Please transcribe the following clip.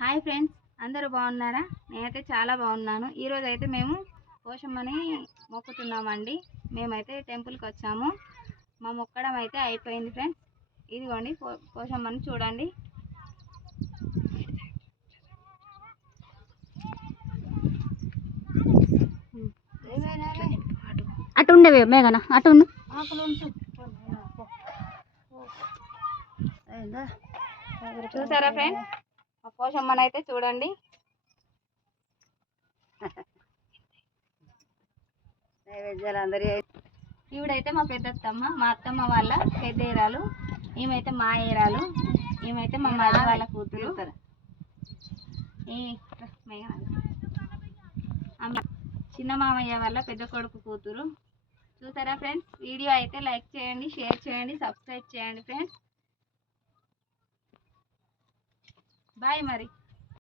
Hi friends, అందరూ బాగున్నారా? నేనైతే చాలా బాగున్నాను. ఈరోజు అయితే మేము పోషమ్మని మొక్కుతున్నామండి. మేమైతే టెంపుల్కి వచ్చాము. మా మొక్కడం అయితే అయిపోయింది ఫ్రెండ్స్. ఇదిగోండి పోషమ్మని చూడండి. అటు ఉండేవి మేఘన అటు ఉండు. చూసారా ఫ్రెండ్స్, మా పోషమ్మని అయితే చూడండి. ఈవిడైతే మా పెద్దత్తమ్మ, మా అత్తమ్మ వాళ్ళ పెద్ద ఏరాలు. ఈమెైతే మా ఏరాలు. ఈమెైతే మా మధ్య వాళ్ళ కూతురు. చిన్న మామయ్య వాళ్ళ పెద్ద కొడుకు కూతురు. చూసారా ఫ్రెండ్స్, వీడియో అయితే లైక్ చేయండి, షేర్ చేయండి, సబ్స్క్రైబ్ చేయండి ఫ్రెండ్స్. బాయ్ మరి.